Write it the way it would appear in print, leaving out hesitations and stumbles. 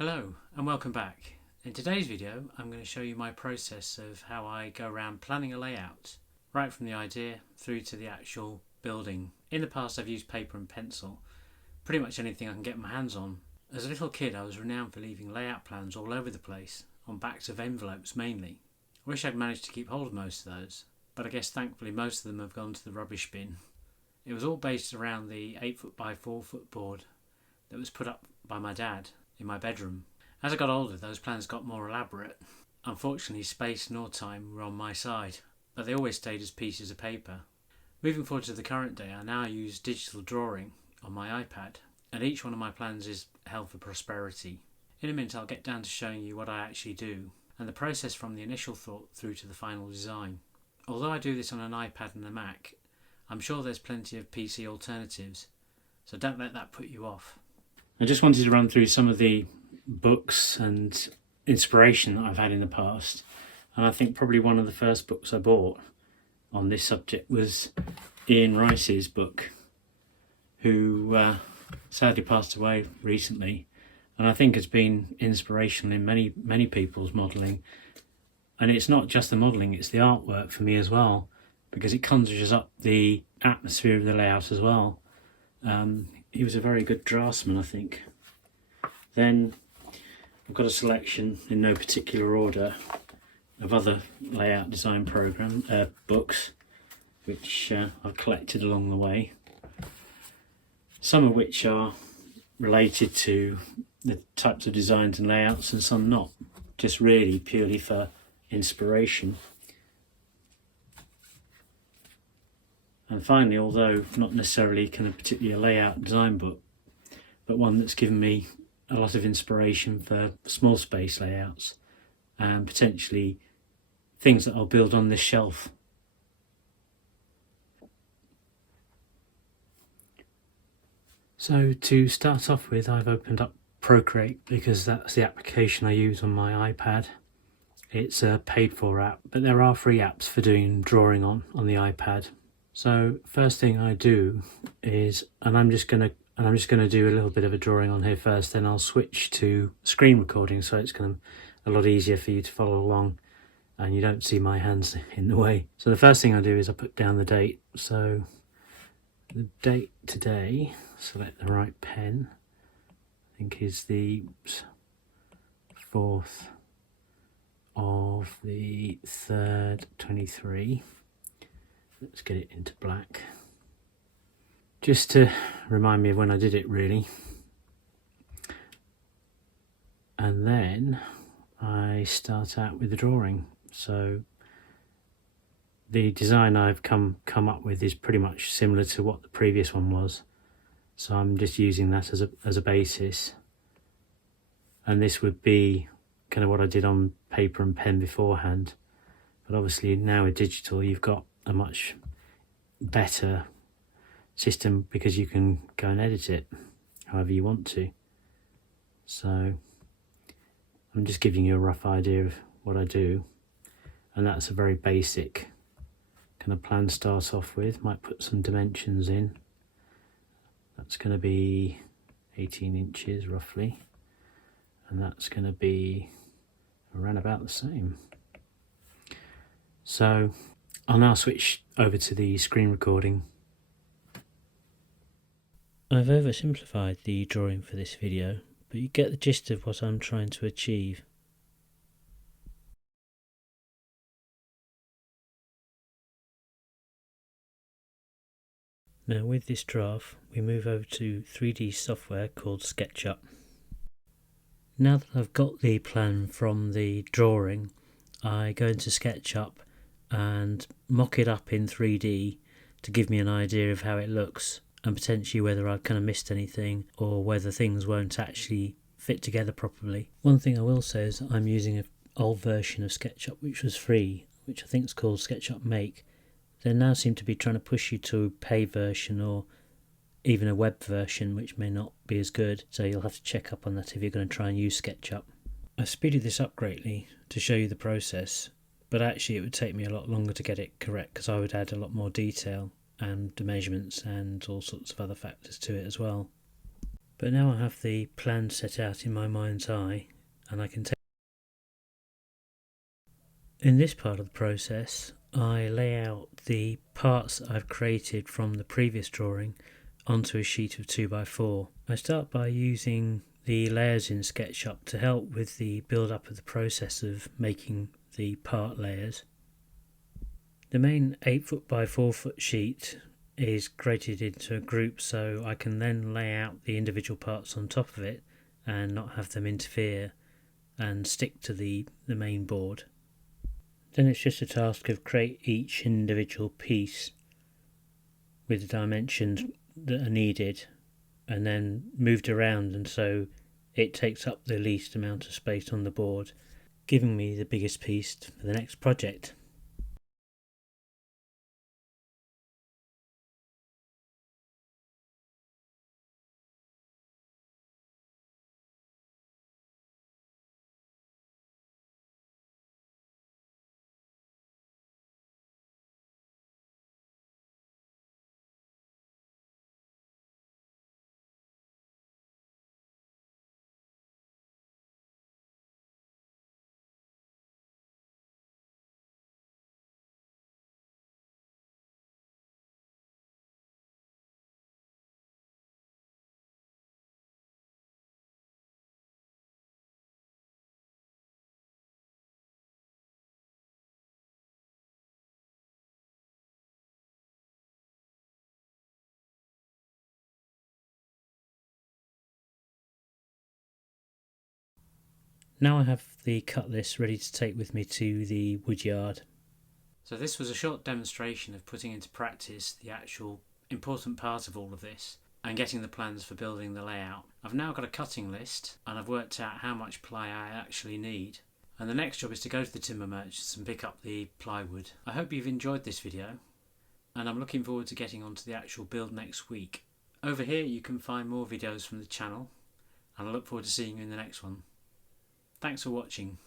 Hello and welcome back. In today's video I'm going to show you my process of how I go around planning a layout, right from the idea through to the actual building. In the past I've used paper and pencil, pretty much anything I can get my hands on. As a little kid I was renowned for leaving layout plans all over the place, on backs of envelopes mainly. I wish I'd managed to keep hold of most of those, but I guess thankfully most of them have gone to the rubbish bin. It was all based around the 8 foot by 4 foot board that was put up by my dad in my bedroom. As I got older, those plans got more elaborate. Unfortunately, space nor time were on my side, but they always stayed as pieces of paper. Moving forward to the current day, I now use digital drawing on my iPad, and each one of my plans is held for prosperity. In a minute, I'll get down to showing you what I actually do, and the process from the initial thought through to the final design. Although I do this on an iPad and a Mac, I'm sure there's plenty of PC alternatives, so don't let that put you off. I just wanted to run through some of the books and inspiration that I've had in the past, and I think probably one of the first books I bought on this subject was Ian Rice's book, who sadly passed away recently, and I think has been inspirational in many people's modelling. And it's not just the modelling, it's the artwork for me as well, because it conjures up the atmosphere of the layout as well. He was a very good draftsman, I think. Then I've got a selection in no particular order of other layout design books, which I've collected along the way. Some of which are related to the types of designs and layouts, and some not, just really purely for inspiration. And finally, although not necessarily kind of particularly a layout design book, but one that's given me a lot of inspiration for small space layouts and potentially things that I'll build on this shelf. So to start off with, I've opened up Procreate because that's the application I use on my iPad. It's a paid for app, but there are free apps for doing drawing on the iPad. So first thing I do is, and I'm just going to do a little bit of a drawing on here first, then I'll switch to screen recording so it's going to be a lot easier for you to follow along and you don't see my hands in the way. So the first thing I do is I put down the date. So the date today, select the right pen, I think is the 4th of the 3rd, 23. Let's get it into black, just to remind me of when I did it really. And then I start out with the drawing. So the design I've come up with is pretty much similar to what the previous one was, so I'm just using that as a basis. And this would be kind of what I did on paper and pen beforehand, but obviously now with digital you've got a much better system because you can go and edit it however you want to. So I'm just giving you a rough idea of what I do, and that's a very basic kind of plan to start off with. Might put some dimensions in. That's going to be 18 inches roughly, and that's going to be around about the same. So I'll now switch over to the screen recording. I've oversimplified the drawing for this video, but you get the gist of what I'm trying to achieve. Now with this draft, we move over to 3D software called SketchUp. Now that I've got the plan from the drawing, I go into SketchUp and mock it up in 3D to give me an idea of how it looks and potentially whether I've kind of missed anything or whether things won't actually fit together properly. One thing I will say is I'm using an old version of SketchUp which was free, which I think is called SketchUp Make. They now seem to be trying to push you to a paid version or even a web version, which may not be as good, so you'll have to check up on that if you're going to try and use SketchUp. I've speeded this up greatly to show you the process, but actually it would take me a lot longer to get it correct because I would add a lot more detail and the measurements and all sorts of other factors to it as well. But now I have the plan set out in my mind's eye, and I can take. In this part of the process, I lay out the parts that I've created from the previous drawing onto a sheet of 2x4. I start by using the layers in SketchUp to help with the build up of the process of making the part layers. The main 8 by 4 foot sheet is created into a group, so I can then lay out the individual parts on top of it and not have them interfere and stick to the main board. Then it's just a task of create each individual piece with the dimensions that are needed and then moved around, and so it takes up the least amount of space on the board, giving me the biggest piece for the next project. Now I have the cut list ready to take with me to the woodyard. So this was a short demonstration of putting into practice the actual important part of all of this and getting the plans for building the layout. I've now got a cutting list and I've worked out how much ply I actually need. And the next job is to go to the timber merchants and pick up the plywood. I hope you've enjoyed this video, and I'm looking forward to getting onto the actual build next week. Over here you can find more videos from the channel, and I look forward to seeing you in the next one. Thanks for watching.